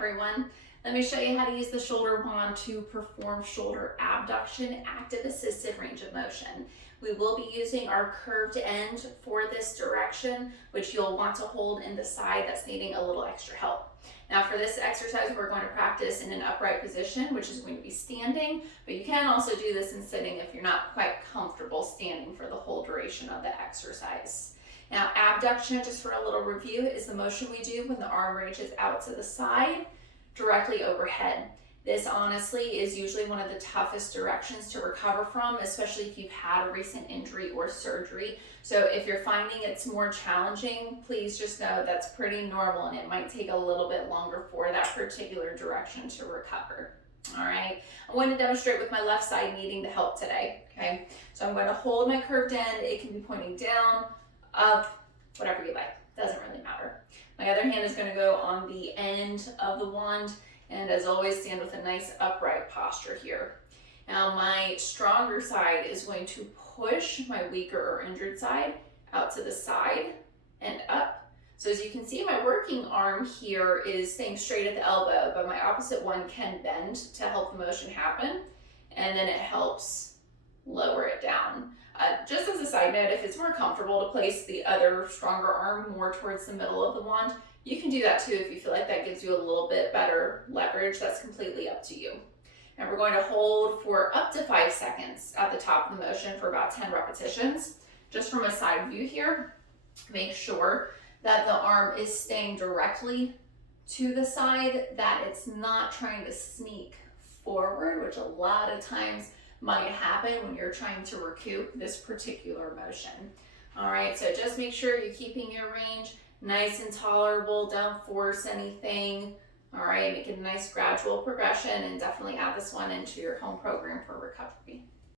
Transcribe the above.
everyone. Let me show you how to use the shoulder wand to perform shoulder abduction, active assisted range of motion. We will be using our curved end for this direction, which you'll want to hold in the side that's needing a little extra help. Now for this exercise, we're going to practice in an upright position, which is going to be standing, but you can also do this in sitting if you're not quite comfortable standing for the whole duration of the exercise. Now, abduction, just for a little review, is the motion we do when the arm reaches out to the side, directly overhead. This honestly is usually one of the toughest directions to recover from, especially if you've had a recent injury or surgery. So if you're finding it's more challenging, please just know that's pretty normal and it might take a little bit longer for that particular direction to recover. All right, I'm going to demonstrate with my left side needing the help today, okay? So I'm going to hold my curved end. It can be pointing down, up, whatever you like, doesn't really matter. My other hand is going to go on the end of the wand, and as always, stand with a nice upright posture here. Now my stronger side is going to push my weaker or injured side out to the side and up. So as you can see, my working arm here is staying straight at the elbow, but my opposite one can bend to help the motion happen, and then it helps lower it down. Just as a side note, if it's more comfortable to place the other stronger arm more towards the middle of the wand, you can do that too if you feel like that gives you a little bit better leverage. That's completely up to you. And we're going to hold for up to 5 seconds at the top of the motion for about 10 repetitions. Just from a side view here, make sure that the arm is staying directly to the side, that it's not trying to sneak forward, which a lot of times might happen when you're trying to recoup this particular motion. All right, so just make sure you're keeping your range nice and tolerable. Don't force anything. All right, make it a nice gradual progression, and definitely add this one into your home program for recovery.